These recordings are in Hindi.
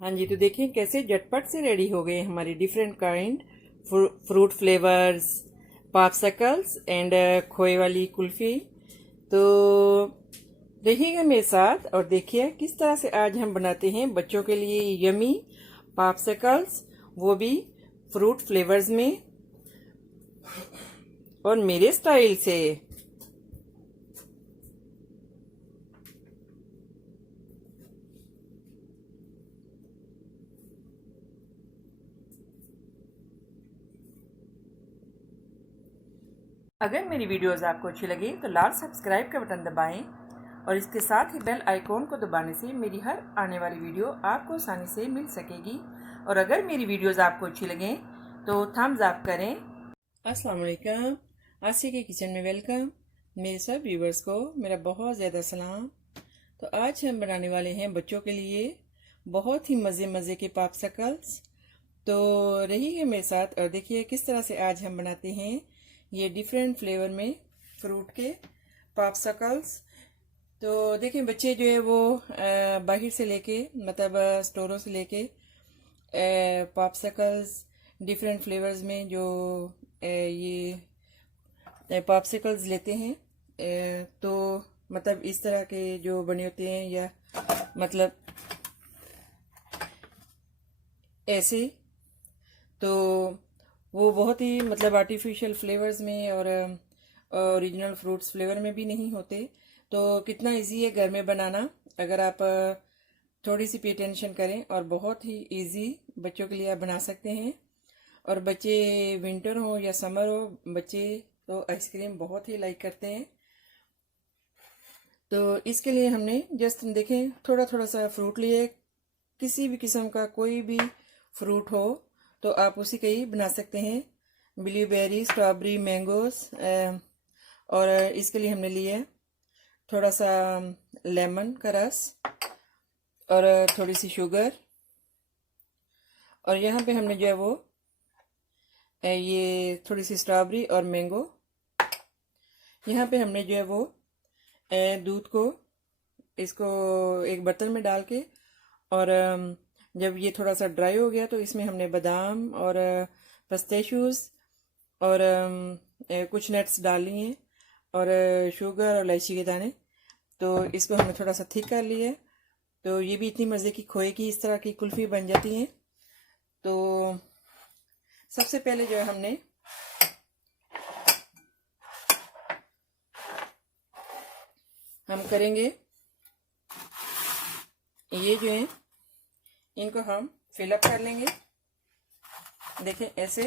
हाँ जी, तो देखिए कैसे झटपट से रेडी हो गए हमारे different kind fruit flavours, popsicles and खोए वाली कुल्फ़ी। तो देखिएगा मेरे साथ और देखिए किस तरह से आज हम बनाते हैं बच्चों के लिए यमी पॉप्सिकल्स, वो भी फ्रूट फ्लेवर्स में और मेरे स्टाइल से। अगर मेरी वीडियोस आपको अच्छी लगे तो लाल सब्सक्राइब का बटन दबाएं और इसके साथ ही बेल आइकॉन को दबाने से मेरी हर आने वाली वीडियो आपको आसानी से मिल सकेगी। और अगर मेरी वीडियोस आपको अच्छी लगें तो थम्स अप करें। अस्सलाम वालेकुम, आसिया के किचन में वेलकम। मेरे सब व्यूवर्स को मेरा बहुत ज़्यादा सलाम। तो आज हम बनाने वाले हैं बच्चों के लिए बहुत ही मज़े मज़े के पॉप्सिकल्स। तो रहिए मेरे साथ और देखिए किस तरह से आज हम बनाते हैं ये डिफरेंट फ्लेवर में फ्रूट के पॉप्सिकल्स। तो देखिए बच्चे जो है वो बाहर से लेके मतलब स्टोरों से लेके पॉप्सिकल्स डिफरेंट फ्लेवर्स में जो ये पॉप्सिकल्स लेते हैं, तो मतलब इस तरह के जो बने होते हैं या मतलब ऐसे, तो वो बहुत ही मतलब आर्टिफिशियल फ्लेवर्स में और ओरिजिनल फ्रूट्स फ्लेवर में भी नहीं होते। तो कितना इजी है घर में बनाना अगर आप थोड़ी सी पे टेंशन करें, और बहुत ही इजी बच्चों के लिए आप बना सकते हैं। और बच्चे विंटर हो या समर हो, बच्चे तो आइसक्रीम बहुत ही लाइक करते हैं। तो इसके लिए हमने जस्ट देखें थोड़ा थोड़ा सा फ्रूट लिए, किसी भी किस्म का कोई भी फ्रूट हो तो आप उसी का ही बना सकते हैं। ब्लूबेरी, स्ट्रॉबेरी, मैंगोस, और इसके लिए हमने लिए थोड़ा सा लेमन का रस और थोड़ी सी शुगर। और यहाँ पे हमने जो है वो ये थोड़ी सी स्ट्रॉबेरी और मैंगो, यहाँ पे हमने जो है वो दूध को इसको एक बर्तन में डाल के, और जब ये थोड़ा सा ड्राई हो गया तो इसमें हमने बादाम और पिस्ताशियोज और कुछ नट्स डाल लिए और शुगर और इलायची के दाने। तो इसको हमने थोड़ा सा थिक कर लिया। तो ये भी इतनी मज़े की खोए की इस तरह की कुल्फ़ी बन जाती हैं। तो सबसे पहले जो है हमने हम करेंगे ये जो है इनको हम फिलअप कर लेंगे। देखें ऐसे,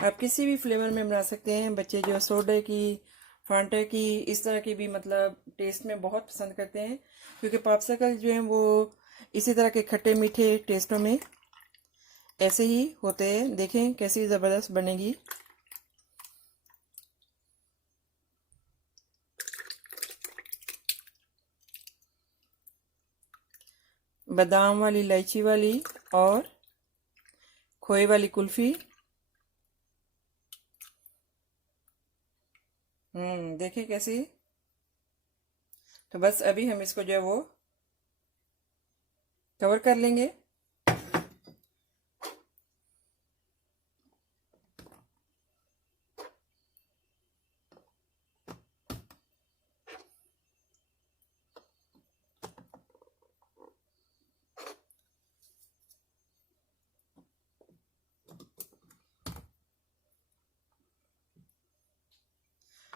आप किसी भी फ्लेवर में बना सकते हैं। बच्चे जो सोडा की, फांटा की, इस तरह की भी मतलब टेस्ट में बहुत पसंद करते हैं, क्योंकि पॉप्सिकल जो हैं वो इसी तरह के खट्टे मीठे टेस्टों में ऐसे ही होते हैं। देखें कैसी ज़बरदस्त बनेगी। बादाम वाली, इलायची वाली और खोए वाली कुल्फ़ी। देखें कैसी। तो बस अभी हम इसको जो है वो कवर कर लेंगे।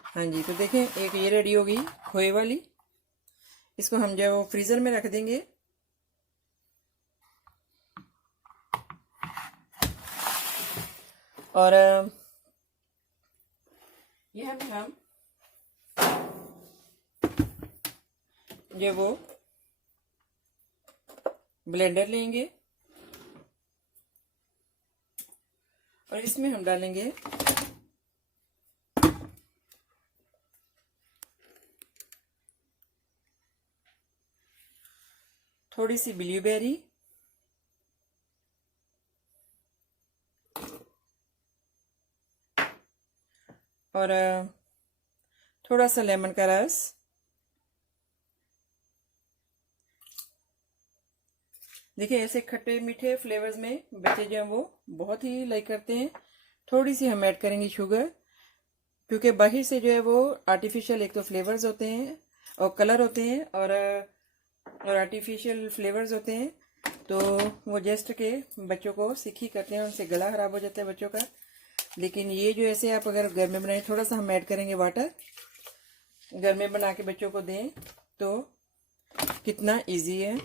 हाँ जी, तो देखें एक ये रेडी होगी खोए वाली। इसको हम जो है वो फ्रीज़र में रख देंगे। और यहाँ पे हम जो वो ब्लेंडर लेंगे और इसमें हम डालेंगे थोड़ी सी ब्लूबेरी और थोड़ा सा लेमन का रस। देखिए ऐसे खट्टे मीठे फ्लेवर्स में बच्चे जो हैं वो बहुत ही लाइक करते हैं। थोड़ी सी हम ऐड करेंगे शुगर, क्योंकि बाहर से जो है वो आर्टिफिशियल एक तो फ्लेवर्स होते हैं और कलर होते हैं और आर्टिफिशियल फ्लेवर्स होते हैं, तो वो जस्ट के बच्चों को सिक्की करते हैं, उनसे गला खराब हो जाता है बच्चों का। लेकिन ये जो ऐसे आप अगर घर में बनाएं, थोड़ा सा हम ऐड करेंगे वाटर, घर में बना के बच्चों को दें तो कितना इजी है।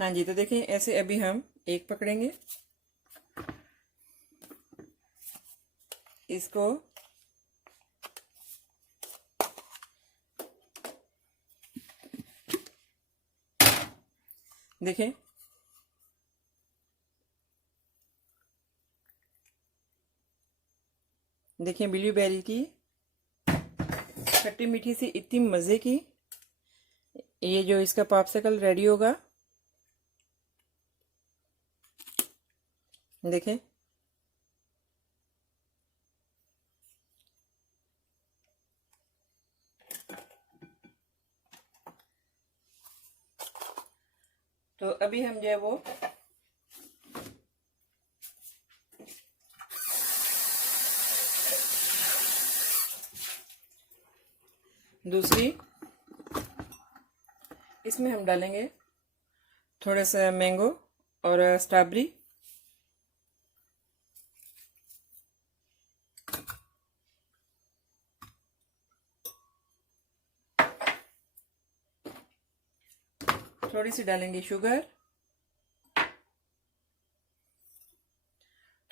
हाँ जी, तो देखिए ऐसे अभी हम एक पकड़ेंगे, इसको देखें, देखिए ब्लूबेरी की खट्टी मीठी सी इतनी मज़े की, ये जो इसका पॉप्सिकल रेडी होगा। देखें तो अभी हम जो है वो दूसरी इसमें हम डालेंगे थोड़ा सा मैंगो और स्ट्रॉबेरी। थोड़ी सी डालेंगे शुगर,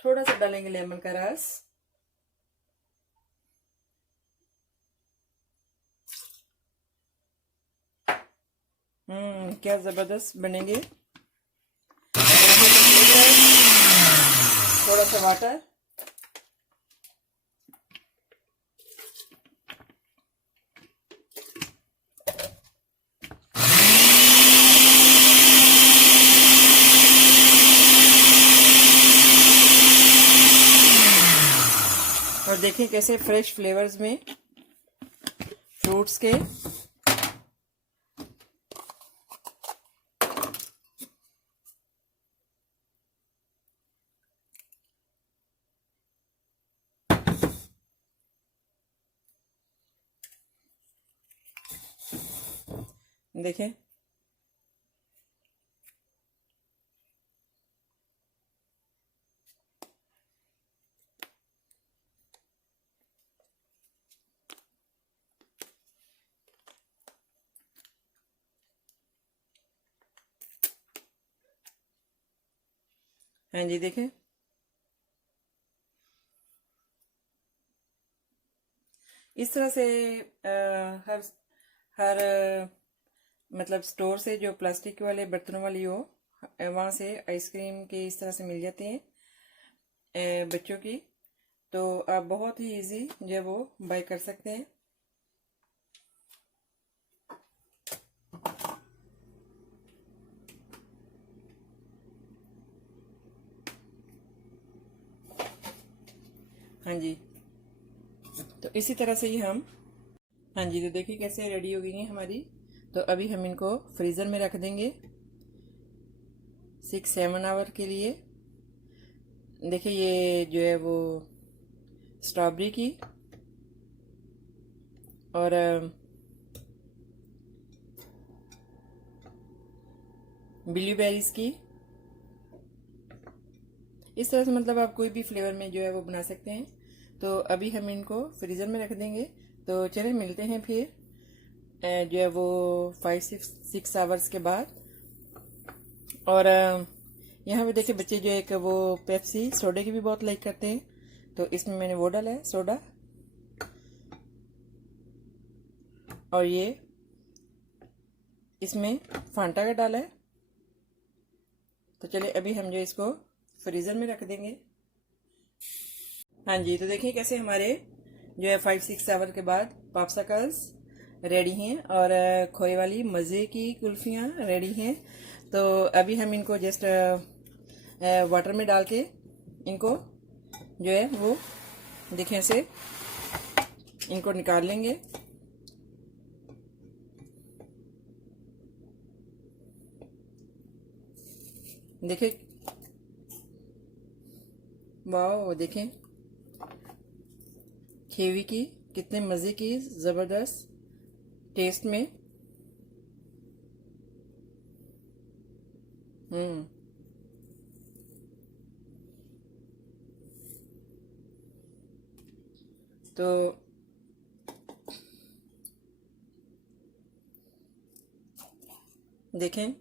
थोड़ा सा डालेंगे लेमन का रस, क्या जबरदस्त बनेंगे। थोड़ा सा वाटर, और देखें कैसे फ्रेश फ्लेवर्स में फ्रूट्स के। देखें हाँ जी, देखें इस तरह से हर हर मतलब स्टोर से जो प्लास्टिक वाले बर्तनों वाली हो, वहाँ से आइसक्रीम के इस तरह से मिल जाती हैं बच्चों की, तो आप बहुत ही इजी जो है वो बाय कर सकते हैं। हाँ जी, तो इसी तरह से ही हम, हाँ जी, तो देखिए कैसे रेडी हो गई हैं हमारी। तो अभी हम इनको फ्रीज़र में रख देंगे 6-7 आवर के लिए। देखिए ये जो है वो स्ट्रॉबेरी की और ब्लूबेरीज की, इस तरह से मतलब आप कोई भी फ्लेवर में जो है वो बना सकते हैं। तो अभी हम इनको फ्रीज़र में रख देंगे। तो चलिए मिलते हैं फिर जो है वो 5-6 आवर्स के बाद। और यहाँ पे देखिए बच्चे जो एक वो पेप्सी सोडे की भी बहुत लाइक करते हैं, तो इसमें मैंने वो डाला है सोडा, और ये इसमें फांटा का डाला है। तो चलिए अभी हम जो इसको फ्रीज़र में रख देंगे। हाँ जी, तो देखिए कैसे हमारे जो है 5-6 आवर के बाद पॉप्सिकल्स रेडी हैं और खोए वाली मज़े की कुल्फ़ियाँ रेडी हैं। तो अभी हम इनको जस्ट वाटर में डाल के इनको जो है वो देखें ऐसे इनको निकाल लेंगे। देखें, वाह, देखें खेवी की कितने मज़े की ज़बरदस्त टेस्ट में। तो देखें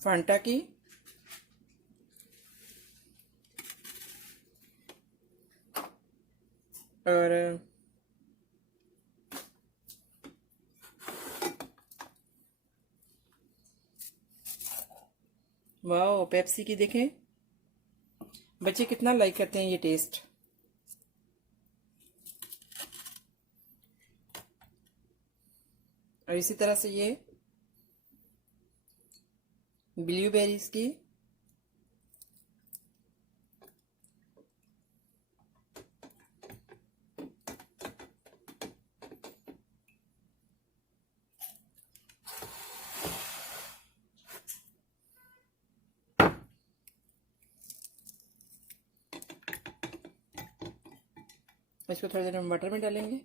फांटा की और वाह पेप्सी की देखें, बच्चे कितना लाइक करते हैं ये टेस्ट। और इसी तरह से ये ब्लूबेरीज की इसको थोड़ी देर में मटर में डालेंगे।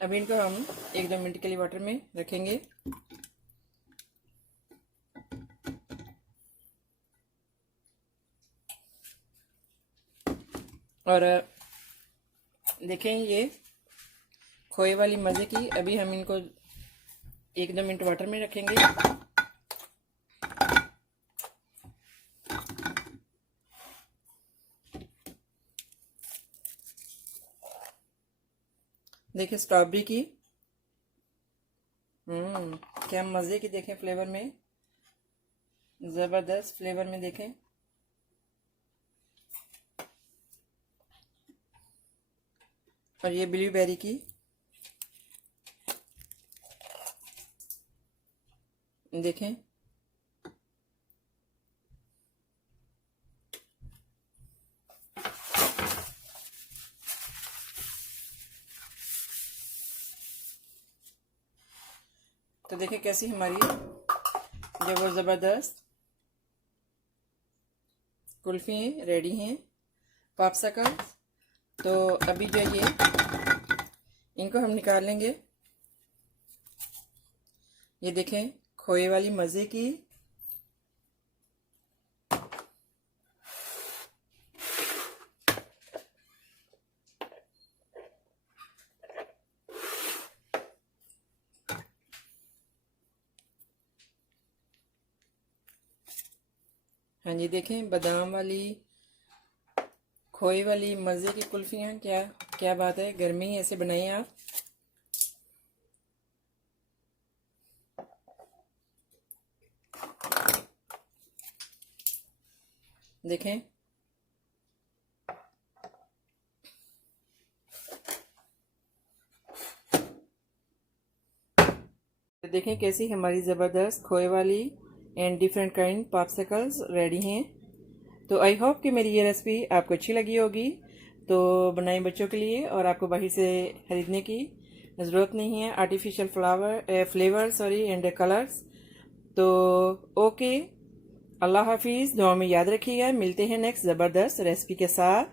अभी इनको हम 1-2 मिनट के लिए वाटर में रखेंगे। और देखें ये खोए वाली मज़े की, अभी हम इनको 1-2 मिनट वाटर में रखेंगे। देखिए स्ट्रॉबेरी की, क्या मज़े की, देखें फ्लेवर में, ज़बरदस्त फ्लेवर में देखें। और ये ब्लूबेरी की देखें, तो देखें कैसी हमारी जो वो ज़बरदस्त कुल्फ़ी रेडी हैं पॉप्सिकल्स। तो अभी जो ये इनको हम निकाल लेंगे। ये देखें खोए वाली मज़े की हाँ जी, देखें बादाम वाली खोए वाली मज़े की कुल्फ़ियाँ, क्या क्या बात है, गर्मी ऐसे बनाइए आप। देखें देखें कैसी हमारी ज़बरदस्त खोए वाली and different kind popsicles ready हैं। तो आई होप कि मेरी ये रेसिपी आपको अच्छी लगी होगी। तो बनाए बच्चों के लिए, और आपको बाहर से ख़रीदने की ज़रूरत नहीं है आर्टिफिशियल फ्लेवर एंड कलर्स। तो ओके, अल्लाह हाफिज़, दुआ में याद रखिएगा। मिलते हैं नेक्स्ट ज़बरदस्त रेसिपी के साथ।